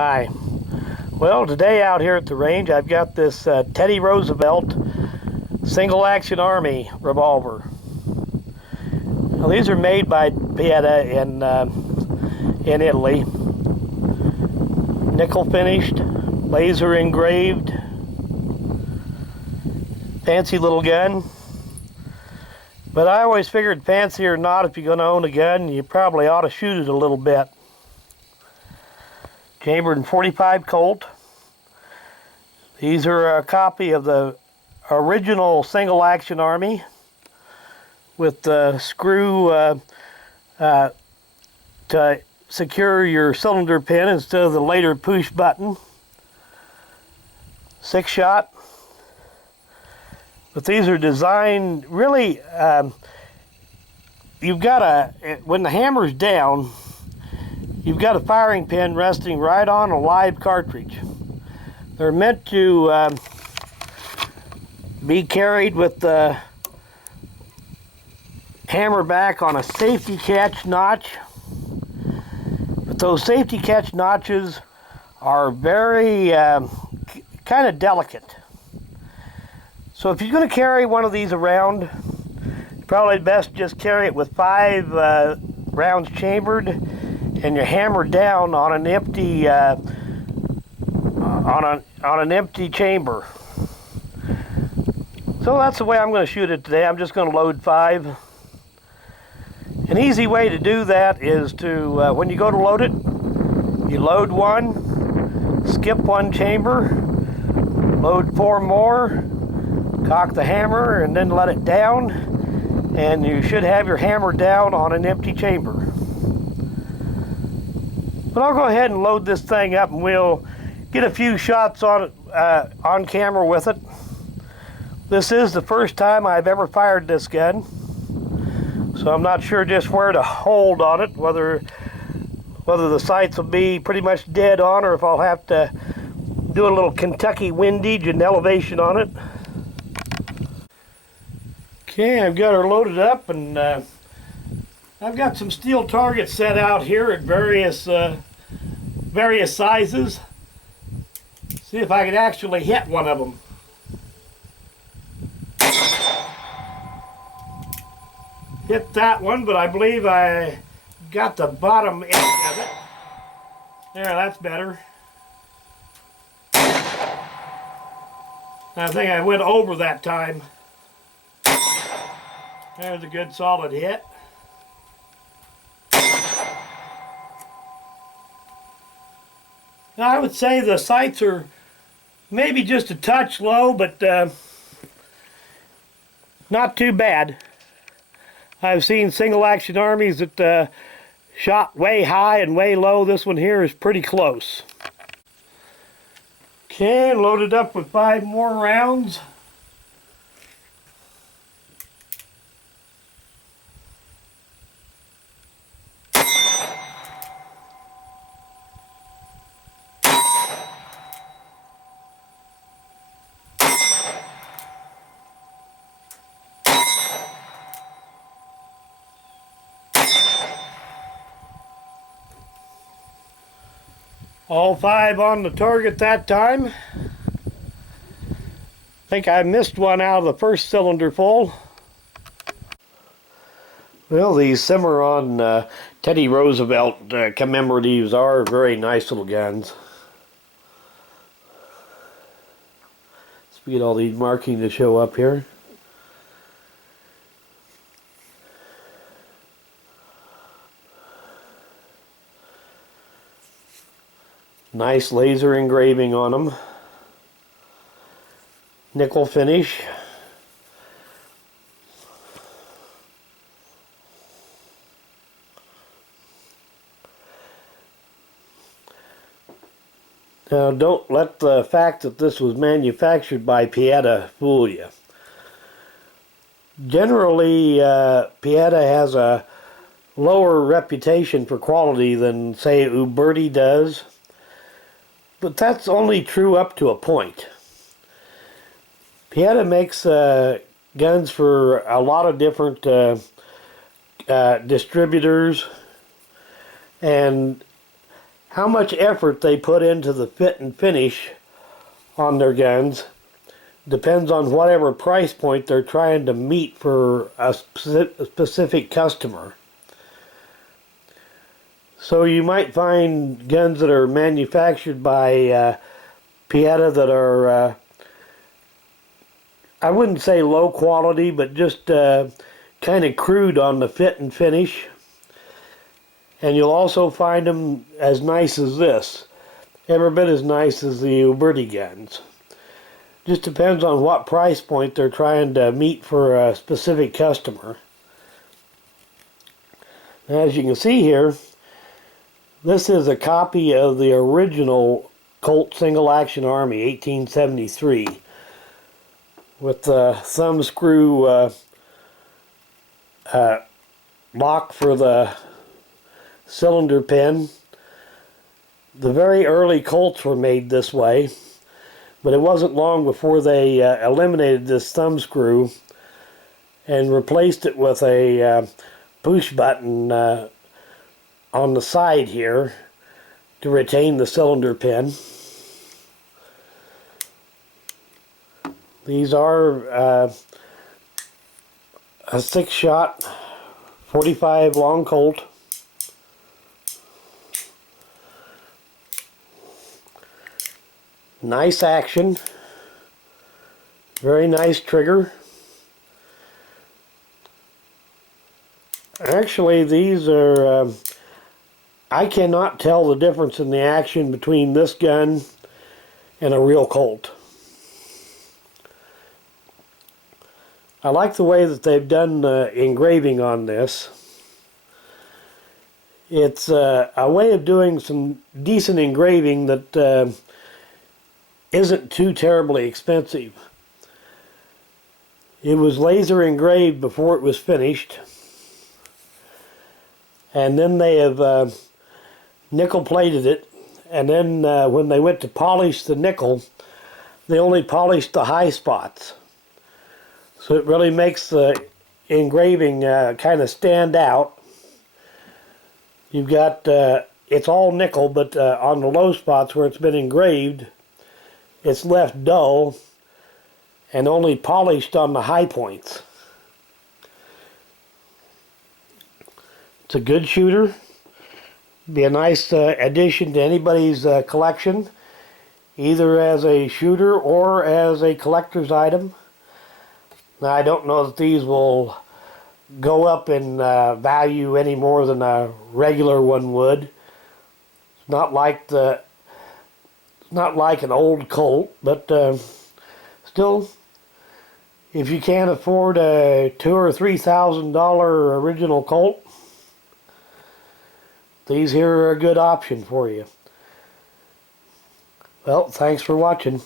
Hi. Well, today out here at the range, I've got this Teddy Roosevelt Single Action Army revolver. Now, these are made by Pieta in Italy. Nickel finished, laser engraved, fancy little gun. But I always figured, fancy or not, if you're going to own a gun, you probably ought to shoot it a little bit. Chambered in .45 Colt. These are a copy of the original Single Action Army with the screw to secure your cylinder pin instead of the later push button. 6-shot. But these are designed really, you've got when the hammer's down, you've got a firing pin resting right on a live cartridge. They're meant to be carried with the hammer back on a safety catch notch. But those safety catch notches are very kind of delicate. So if you're going to carry one of these around, probably best just carry it with 5 rounds chambered and your hammer down on an empty on an empty chamber. So that's the way I'm going to shoot it today. I'm just going to load 5. An easy way to do that is to when you go to load it, you load 1, skip 1 chamber, load 4 more, cock the hammer, and then let it down, and you should have your hammer down on an empty chamber. But I'll go ahead and load this thing up, and we'll get a few shots on it on camera with it. This is the first time I've ever fired this gun, so I'm not sure just where to hold on it, whether the sights will be pretty much dead on, or if I'll have to do a little Kentucky windage and elevation on it. Okay, I've got her loaded up, and I've got some steel targets set out here at various sizes. See if I can actually hit one of them. Hit that one, but I believe I got the bottom edge of it. There, that's better. I think I went over that time. There's a good solid hit. Now I would say the sights are maybe just a touch low, but not too bad. I've seen single action armies that shot way high and way low. This one here is pretty close. Okay, loaded up with 5 more rounds. All 5 on the target that time. I think I missed one out of the first cylinder full. Well, these Cimarron Teddy Roosevelt commemoratives are very nice little guns. Let's get all these markings to show up here. Nice laser engraving on them. Nickel finish. Now, don't let the fact that this was manufactured by Pieta fool you. Generally, Pieta has a lower reputation for quality than, say, Uberti does. But that's only true up to a point. Pieta makes guns for a lot of different distributors, and how much effort they put into the fit and finish on their guns depends on whatever price point they're trying to meet for a specific customer. So you might find guns that are manufactured by Pieta that are, I wouldn't say low quality, but just kind of crude on the fit and finish. And you'll also find them as nice as this, every bit as nice as the Uberti guns. Just depends on what price point they're trying to meet for a specific customer. As you can see here, this is a copy of the original Colt Single Action Army, 1873, with the thumb screw lock for the cylinder pin. The very early Colts were made this way, but it wasn't long before they eliminated this thumb screw and replaced it with a push button on the side here to retain the cylinder pin. These are a 6-shot 45 long Colt. Nice action, very nice trigger. Actually, these are, I cannot tell the difference in the action between this gun and a real Colt. I like the way that they've done engraving on this. It's a way of doing some decent engraving that isn't too terribly expensive. It was laser engraved before it was finished, and then they have nickel plated it, and then when they went to polish the nickel, they only polished the high spots, so it really makes the engraving kind of stand out. You've got it's all nickel, but on the low spots where it's been engraved, it's left dull and only polished on the high points. It's a good shooter. Be a nice addition to anybody's collection, either as a shooter or as a collector's item. Now, I don't know that these will go up in value any more than a regular one would. It's not like an old Colt, but still, if you can't afford a $2,000 or $3,000 original Colt, these here are a good option for you. Well, thanks for watching.